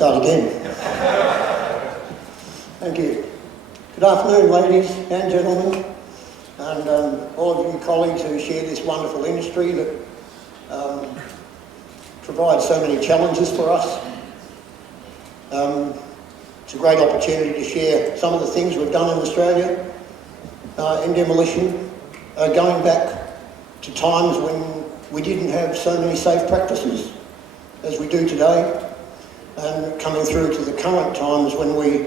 start again. Thank you. Good afternoon, ladies and gentlemen, and all of you colleagues who share this wonderful industry that provides so many challenges for us. It's a great opportunity to share some of the things we've done in Australia in demolition, going back to times when we didn't have so many safe practices as we do today, and coming through to the current times when we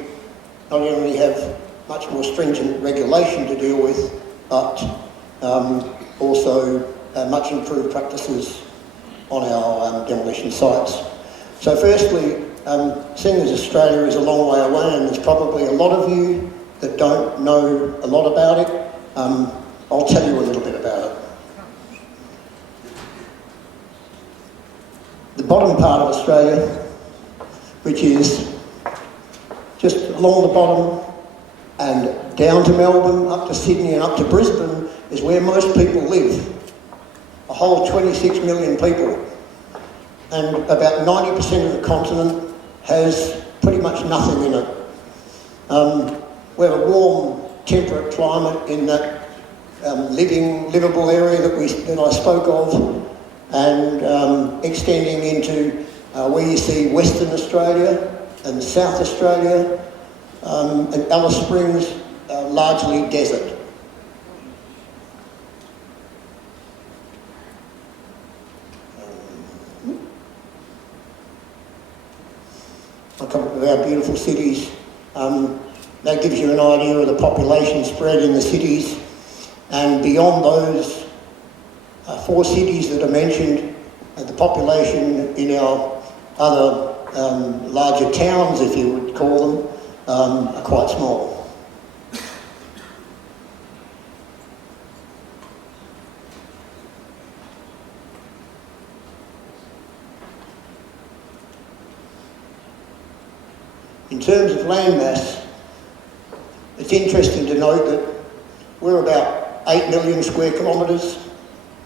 not only have much more stringent regulation to deal with, but also much improved practices on our demolition sites. So firstly, seeing as Australia is a long way away and there's probably a lot of you that don't know a lot about it, I'll tell you a little bit about it. The bottom part of Australia, which is just along the bottom and down to Melbourne, up to Sydney and up to Brisbane, is where most people live. A whole 26 million people. And about 90% of the continent has pretty much nothing in it. We have a warm, temperate climate in that livable area that I spoke of, and extending into where you see Western Australia and South Australia, and Alice Springs, largely desert. A couple of our beautiful cities. That gives you an idea of the population spread in the cities, and beyond those 4 cities that are mentioned, the population in our other larger towns, if you would call them, are quite small. In terms of land mass, it's interesting to note that we're about 8 million square kilometres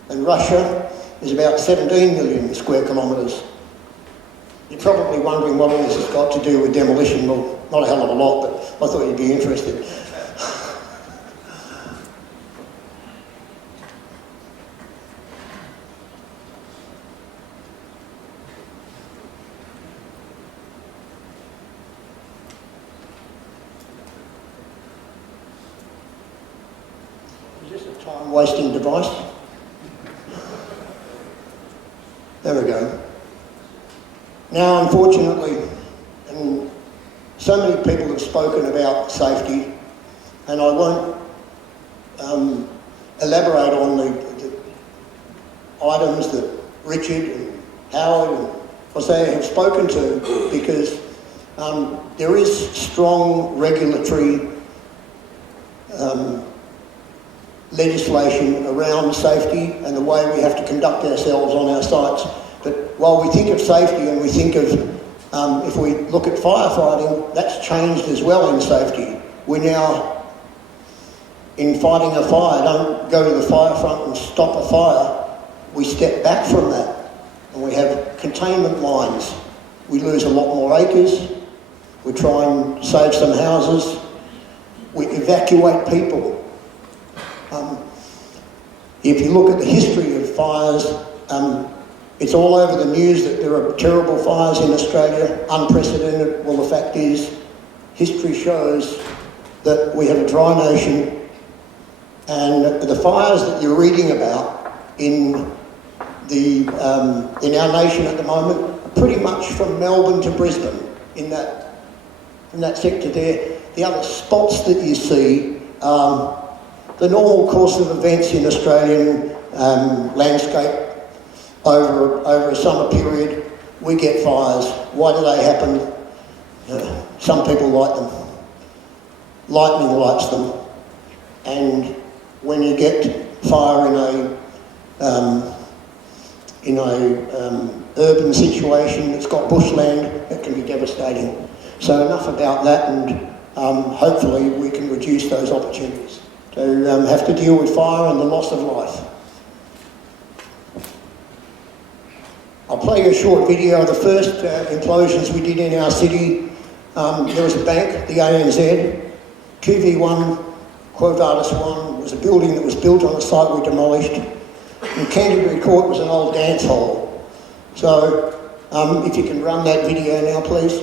and Russia is about 17 million square kilometres. You're probably wondering what all this has got to do with demolition. Well, not a hell of a lot, but I thought you'd be interested. Is this a time-wasting device? There we go. Now, unfortunately, and so many people have spoken about safety, and I won't elaborate on the items that Richard and Howard and Jose have spoken to, because there is strong regulatory legislation around safety and the way we have to conduct ourselves on our sites. But while we think of safety and we think of, if we look at firefighting, that's changed as well in safety. We now, in fighting a fire, don't go to the fire front and stop a fire. We step back from that and we have containment lines. We lose a lot more acres. We try and save some houses. We evacuate people. If you look at the history of fires, it's all over the news that there are terrible fires in Australia, unprecedented. Well, the fact is, history shows that we have a dry nation, and the fires that you're reading about in our nation at the moment are pretty much from Melbourne to Brisbane, in that sector there. The other spots that you see are the normal course of events in Australian landscape. Over a summer period, we get fires. Why do they happen? Some people light them. Lightning lights them. And when you get fire in a urban situation that's got bushland, it can be devastating. So enough about that, and hopefully we can reduce those opportunities to have to deal with fire and the loss of life. I'll play you a short video of the first implosions we did in our city. There was a bank, the ANZ. QV1, Quo Vadis 1, was a building that was built on the site we demolished. And Canterbury Court was an old dance hall. So, if you can run that video now, please.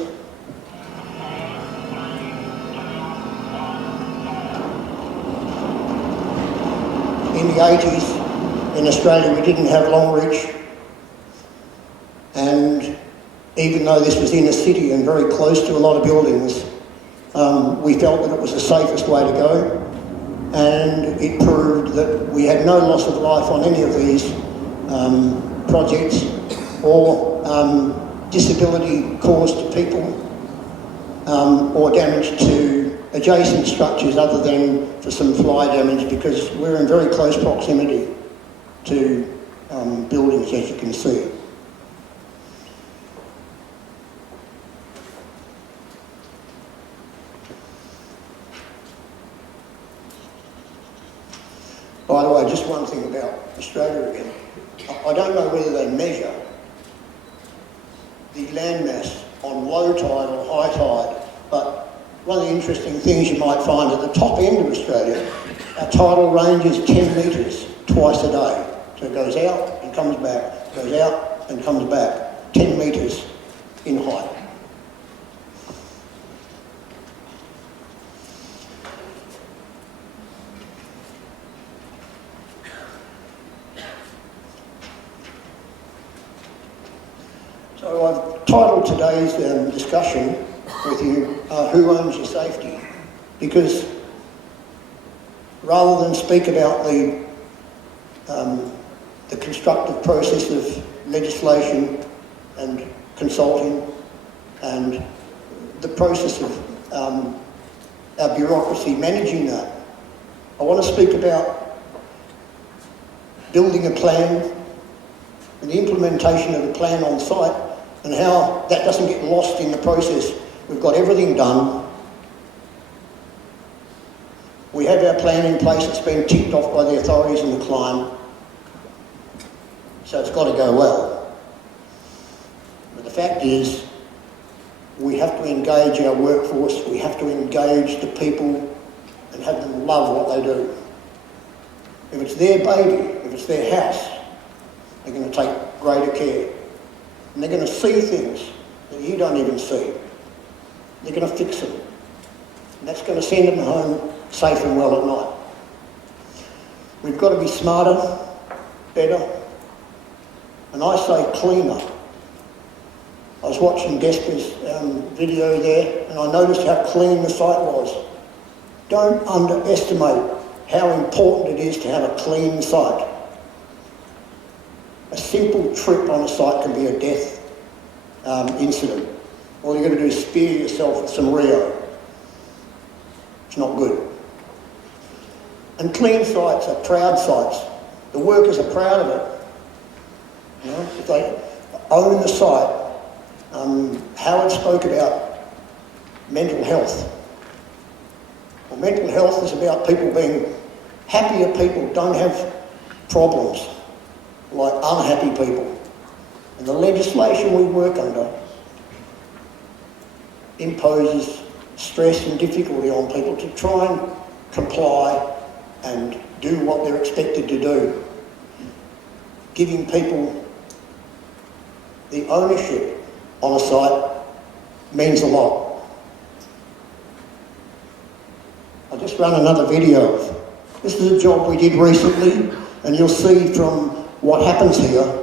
In the 80s, in Australia, we didn't have long reach. And even though this was in a city and very close to a lot of buildings, we felt that it was the safest way to go. And it proved that we had no loss of life on any of these projects or disability caused to people or damage to adjacent structures other than for some fly damage, because we're in very close proximity to buildings, as you can see. By the way, just one thing about Australia again. I don't know whether they measure the landmass on low tide or high tide, but one of the interesting things you might find at the top end of Australia, our tidal range is 10 metres twice a day. So it goes out and comes back, goes out and comes back, 10 metres in height. So I've titled today's discussion with you, Who Owns Your Safety? Because rather than speak about the constructive process of legislation and consulting and the process of our bureaucracy managing that, I want to speak about building a plan and the implementation of the plan on site and how that doesn't get lost in the process. We've got everything done. We have our plan in place. It's been ticked off by the authorities and the client. So it's got to go well. But the fact is, we have to engage our workforce. We have to engage the people and have them love what they do. If it's their baby, if it's their house, they're going to take greater care. And they're going to see things that you don't even see. They're going to fix them. And that's going to send them home safe and well at night. We've got to be smarter, better, and I say cleaner. I was watching Desper's video there and I noticed how clean the site was. Don't underestimate how important it is to have a clean site. A simple trip on a site can be a death incident. All you're going to do is spear yourself with some Rio. It's not good. And clean sites are proud sites. The workers are proud of it. You know, if they own the site. Howard spoke about mental health. Well, mental health is about people being happier. People don't have problems like unhappy people. And the legislation we work under imposes stress and difficulty on people to try and comply and do what they're expected to do. Giving people the ownership on a site means a lot. I'll just run another video. This is a job we did recently, and you'll see from what happens here.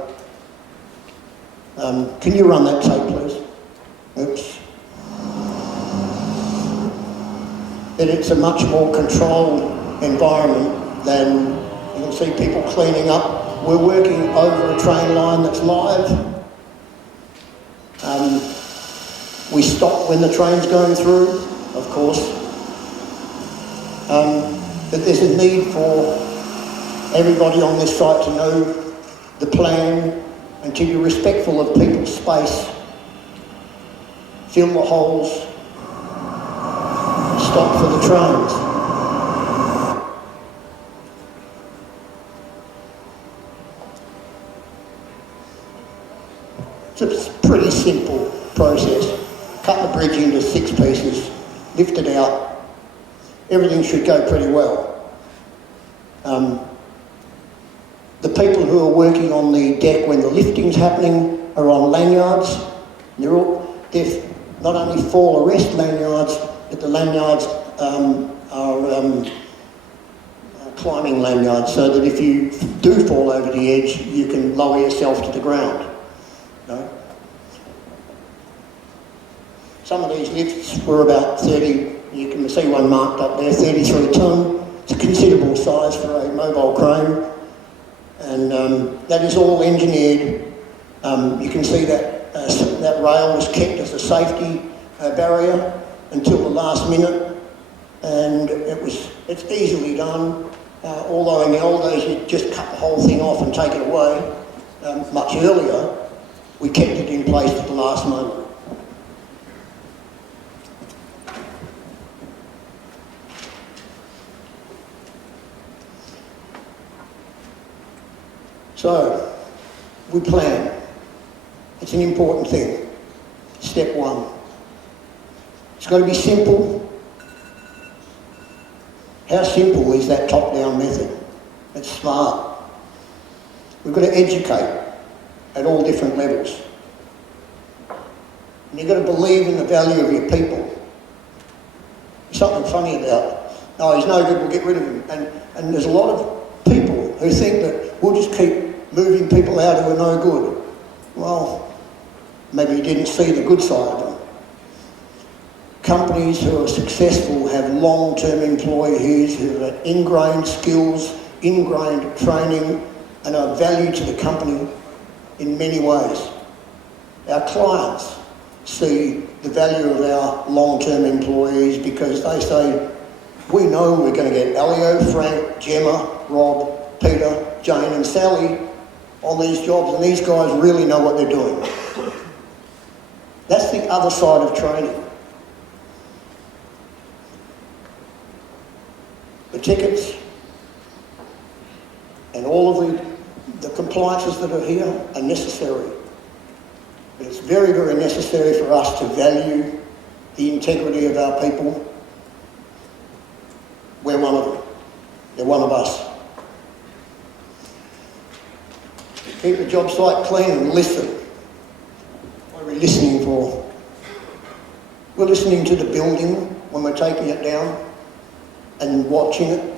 Can you run that tape, please? Oops. That it's a much more controlled environment than you can see people cleaning up. We're working over a train line that's live. We stop when the train's going through, of course. But there's a need for everybody on this site to know the plan and to be respectful of people's space. Fill the holes. Stop for the trains. It's a pretty simple process. Cut the bridge into 6 pieces, lift it out. Everything should go pretty well. The people who are working on the deck when the lifting's happening are on lanyards. They're not only fall arrest lanyards, but the lanyards are climbing lanyards, so that if you do fall over the edge, you can lower yourself to the ground. No? Some of these lifts were about 30, you can see one marked up there, 33 tonne. It's a considerable size for a mobile crane, and that is all engineered. You can see that that rail was kept as a safety barrier until the last minute, and it's easily done. Although in the old days you'd just cut the whole thing off and take it away, much earlier, we kept it in place at the last moment. So, we plan. It's an important thing. Step 1. It's got to be simple. How simple is that top-down method? It's smart. We've got to educate at all different levels. And you've got to believe in the value of your people. There's something funny about, oh, he's no good, we'll get rid of him. And there's a lot of people who think that we'll just keep moving people out who are no good. Well, maybe you didn't see the good side of them. Companies who are successful have long-term employees who have ingrained skills, ingrained training, and are valued to the company in many ways. Our clients see the value of our long-term employees because they say, we know we're going to get Elio, Frank, Gemma, Rob, Peter, Jane and Sally on these jobs, and these guys really know what they're doing. That's the other side of training. The tickets and all of the compliances that are here are necessary. But it's very, very necessary for us to value the integrity of our people. We're one of them. They're one of us. Keep the job site clean and listen. What are we listening for? We're listening to the building when we're taking it down and watching it,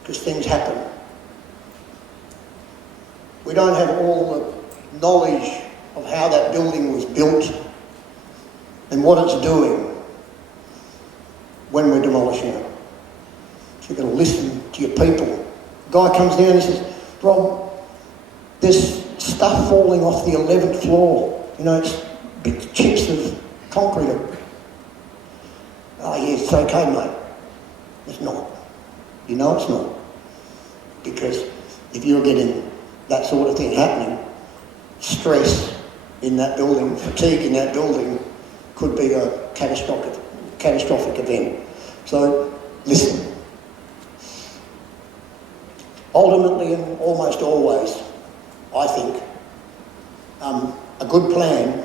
because things happen. We don't have all the knowledge of how that building was built and what it's doing when we're demolishing it. So you've got to listen to your people. The guy comes down and says, Rob, there's stuff falling off the 11th floor. You know, it's big chips of concrete. Oh yeah, it's okay, mate. It's not. You know it's not. Because if you're getting that sort of thing happening, stress in that building, fatigue in that building could be a catastrophic event. So listen. Ultimately and almost always, I think, a good plan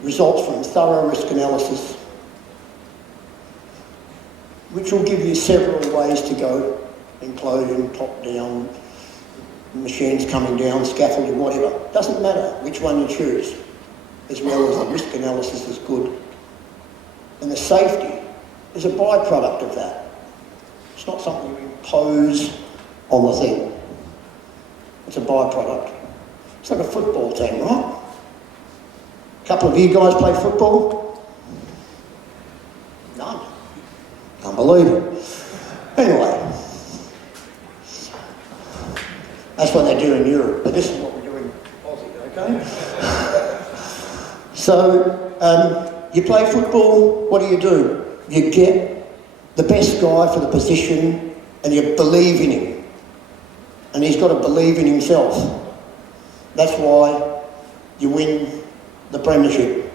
results from thorough risk analysis, which will give you several ways to go, enclosing, top down, machines coming down, scaffolding, whatever. Doesn't matter which one you choose, as well as the risk analysis is good. And the safety is a byproduct of that. It's not something you impose on the thing. It's a byproduct. It's like a football team, right? A couple of you guys play football? None. Can't believe it. Anyway, that's what they do in Europe, but this is what we do in Aussie, okay? So, you play football, what do? You get the best guy for the position and you believe in him. And he's got to believe in himself. That's why you win the premiership.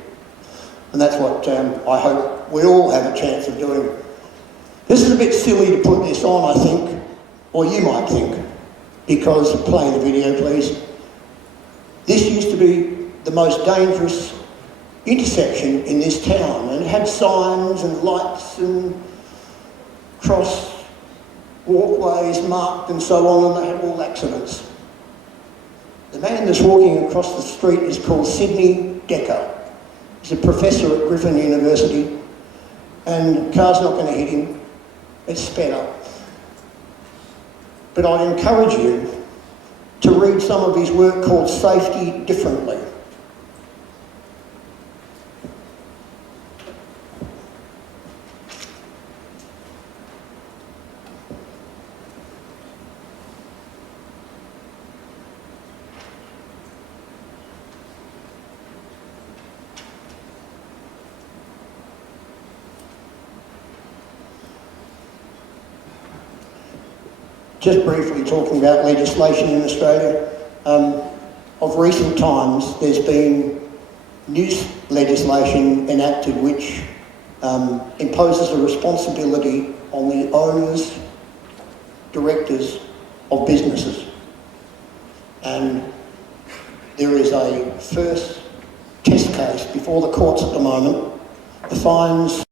And that's what I hope we all have a chance of doing. This is a bit silly to put this on, I think, or you might think, because, play the video please. This used to be the most dangerous intersection in this town, and it had signs and lights and cross walkways marked and so on, and they had all accidents. The man that's walking across the street is called Sidney Decker. He's a professor at Griffin University, and the car's not going to hit him. It's sped up. But I'd encourage you to read some of his work called Safety Differently. Just briefly talking about legislation in Australia, of recent times there's been new legislation enacted which imposes a responsibility on the owners, directors of businesses. And there is a first test case before the courts at the moment. The fines,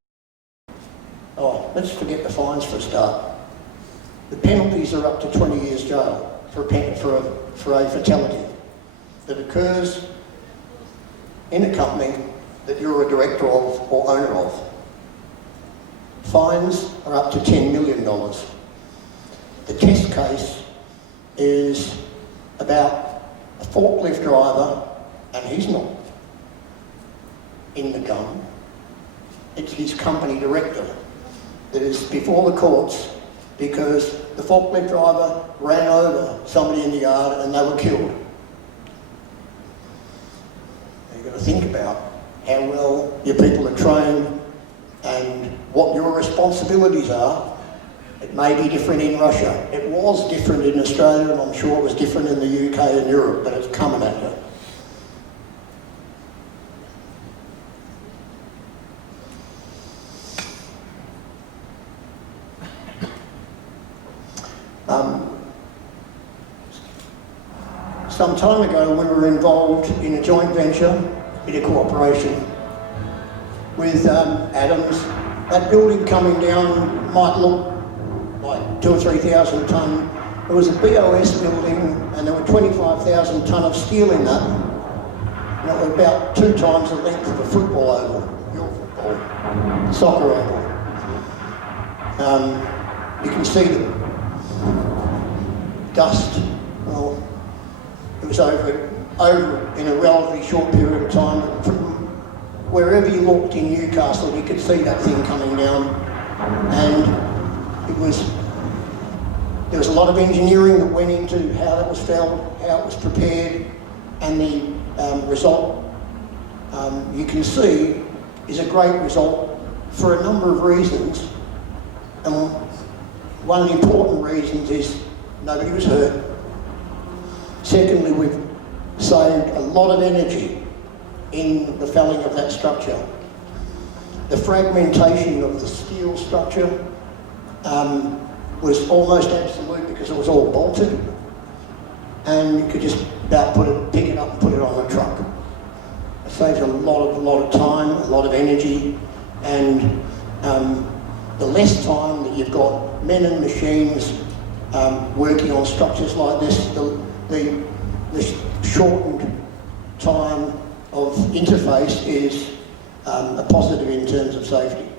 let's forget the fines for a start. The penalties are up to 20 years jail for a fatality that occurs in a company that you're a director of or owner of. Fines are up to $10 million. The test case is about a forklift driver, and he's not in the gun. It's his company director that is before the courts because the forklift driver ran over somebody in the yard and they were killed. You've got to think about how well your people are trained and what your responsibilities are. It may be different in Russia. It was different in Australia, and I'm sure it was different in the UK and Europe, but it's coming at you. Some time ago we were involved in a joint venture, in a cooperation with Adams. That building coming down might look like 2,000 or 3,000 tonne. It was a BOS building and there were 25,000 tonne of steel in that. And it was about 2 times the length of a football oval, your football, soccer oval. You can see the dust. Well, it was over in a relatively short period of time. From wherever you looked in Newcastle, you could see that thing coming down. And there was a lot of engineering that went into how that was felt, how it was prepared, and the result, you can see, is a great result for a number of reasons. And one of the important reasons is nobody was hurt. Secondly, we've saved a lot of energy in the felling of that structure. The fragmentation of the steel structure was almost absolute because it was all bolted, and you could just about pick it up and put it on a truck. It saves a lot of time, a lot of energy, and the less time that you've got men and machines working on structures like this, the shortened time of interface is a positive in terms of safety.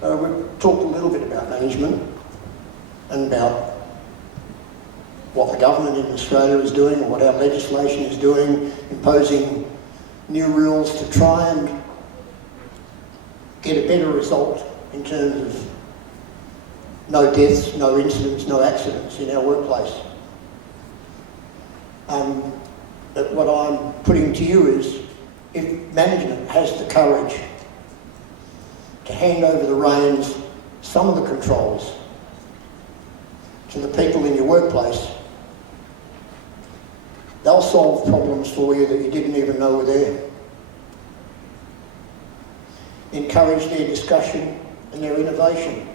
We've talked a little bit about management and about what the government in Australia is doing and what our legislation is doing, imposing new rules to try and get a better result in terms of no deaths, no incidents, no accidents in our workplace. But what I'm putting to you is, if management has the courage to hand over the reins, some of the controls, to the people in your workplace. They'll solve problems for you that you didn't even know were there. Encourage their discussion and their innovation.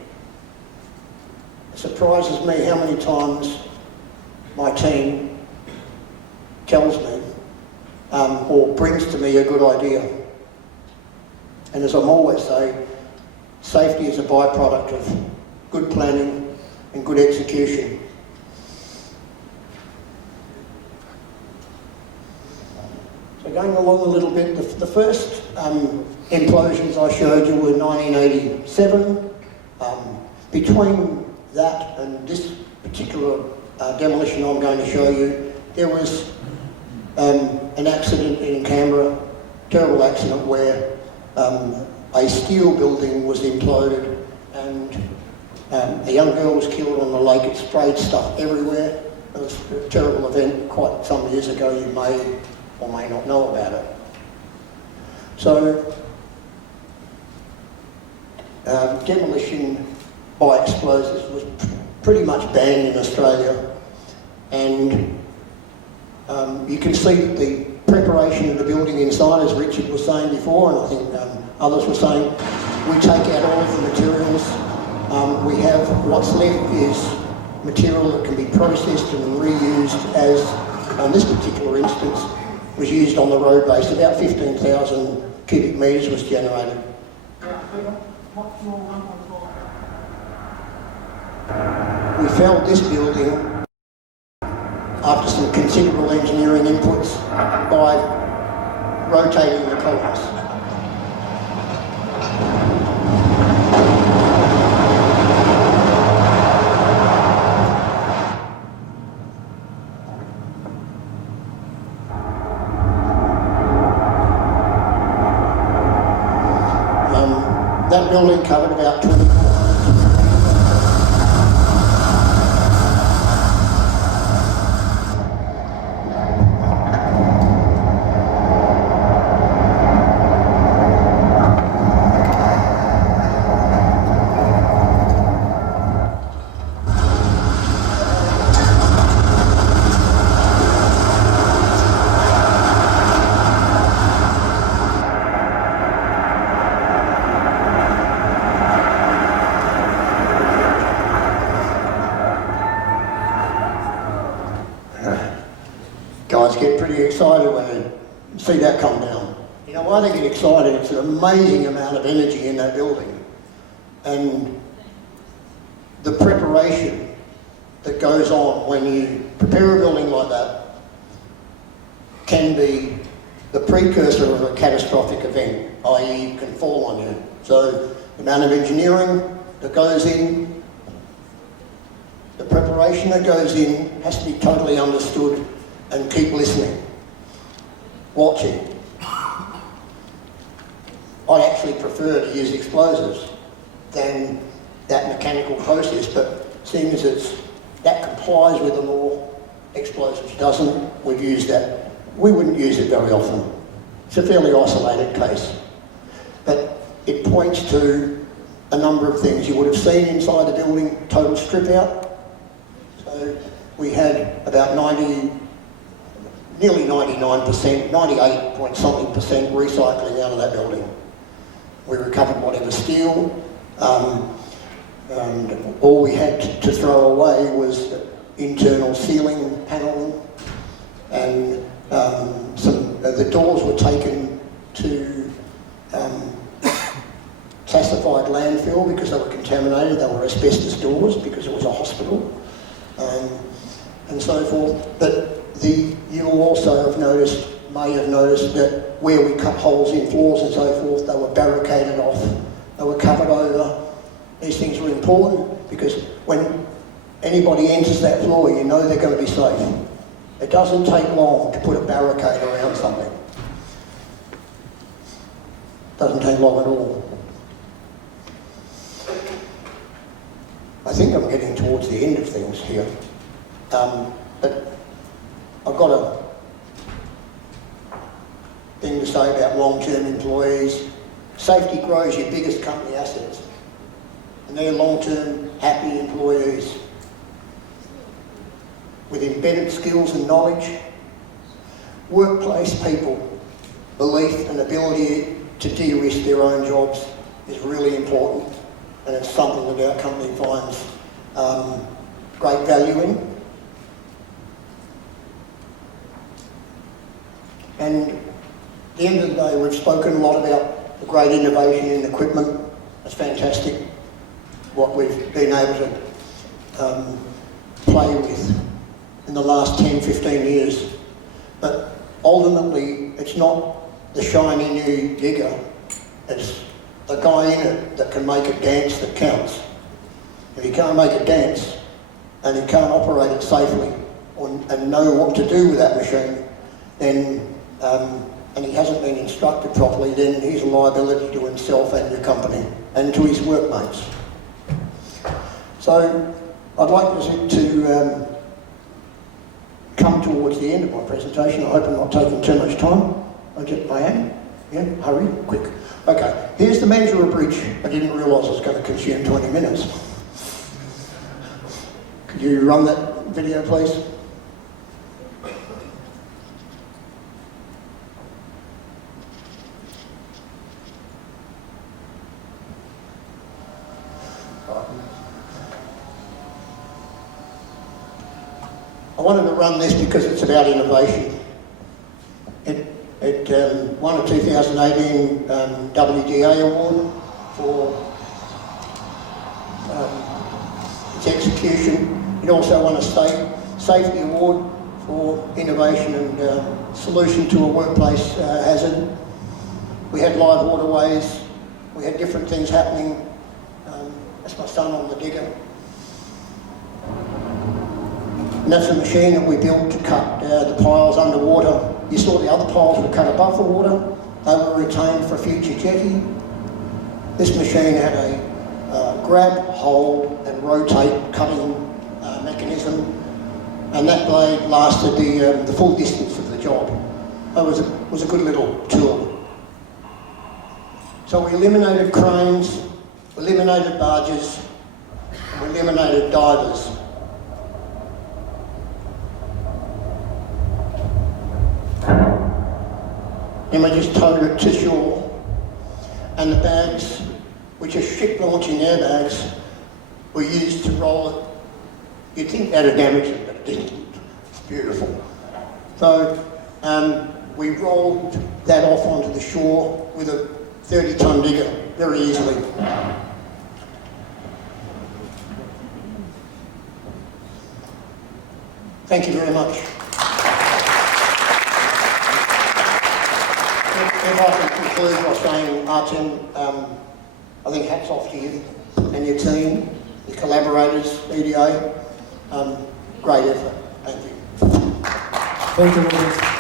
It surprises me how many times my team tells me or brings to me a good idea. And as I'm always saying, safety is a byproduct of good planning and good execution. So going along a little bit, the first implosions I showed you were 1987. Between that and this particular demolition I'm going to show you, there was an accident in Canberra, terrible accident where a steel building was imploded and a young girl was killed on the lake. It sprayed stuff everywhere. It was a terrible event quite some years ago. You may or may not know about it. So, demolition by explosives was pretty much banned in Australia, and you can see that the preparation of the building inside, as Richard was saying before, and I think others were saying, we take out all of the materials. We have what's left is material that can be processed and reused, as on this particular instance was used on the road base. About 15,000 cubic metres was generated. We found this building after some considerable engineering inputs by rotating the columns. That building covered about 20 kilometres. Guys get pretty excited when they see that come down. You know why they get excited? It's an amazing amount of energy in that building. And the preparation that goes on when you prepare a building like that can be the precursor of a catastrophic event, i.e. can fall on you. So the amount of engineering that goes in, the preparation that goes in has to be totally understood, and keep listening, watching. I'd actually prefer to use explosives than that mechanical process, but seeing as that complies with the law, explosives doesn't, we've used that. We wouldn't use it very often. It's a fairly isolated case. But it points to a number of things. You would have seen inside the building, total strip out. So we had about nearly 99%, 98 point something percent recycling out of that building. We recovered whatever steel, and all we had to throw away was internal ceiling paneling, and the doors were taken to classified landfill because they were contaminated. They were asbestos doors because it was a hospital, and so forth. But you'll also may have noticed that where we cut holes in floors and so forth, they were barricaded off, they were covered over. These things were important because when anybody enters that floor, you know they're going to be safe. It doesn't take long to put a barricade around something. It doesn't take long at all. I think I'm getting towards the end of things here. But I've got a thing to say about long-term employees. Safety grows your biggest company assets, and they're long-term, happy employees. with embedded skills and knowledge. Workplace people, belief and ability to de-risk their own jobs is really important, and it's something that our company finds great value in. And at the end of the day, we've spoken a lot about the great innovation in equipment. It's fantastic what we've been able to play with in the last 10, 15 years. But ultimately, it's not the shiny new digger, it's the guy in it that can make it dance that counts. If he can't make it dance and he can't operate it safely and know what to do with that machine, then and he hasn't been instructed properly, then he's a liability to himself and your company and to his workmates. So I'd like to come towards the end of my presentation. I hope I'm not taking too much time. I am? Yeah? Hurry? Quick. Okay, here's the Mandurah Bridge. I didn't realise it was going to consume 20 minutes. Could you run that video, please? I wanted to run this because it's about innovation. It won a 2018 WDA award for its execution. It also won a state safety award for innovation and solution to a workplace hazard. We had live waterways, we had different things happening. That's my son on the digger. And that's a machine that we built to cut the piles underwater. You saw the other piles were cut above the water. They were retained for future jetting. This machine had a grab, hold and rotate cutting mechanism, and that blade lasted the full distance of the job. It was a good little tool. So we eliminated cranes, we eliminated barges, and we eliminated divers. And we just towed it to shore, and the bags, which are ship launching airbags, were used to roll it. You'd think that'd damage it, but it didn't. It's beautiful. So we rolled that off onto the shore with a 30-ton digger very easily. Thank you very much. If I can conclude by saying, Artem, I think hats off to you and your team, your collaborators, EDA. Great effort. Thank you. Thank you, Robert.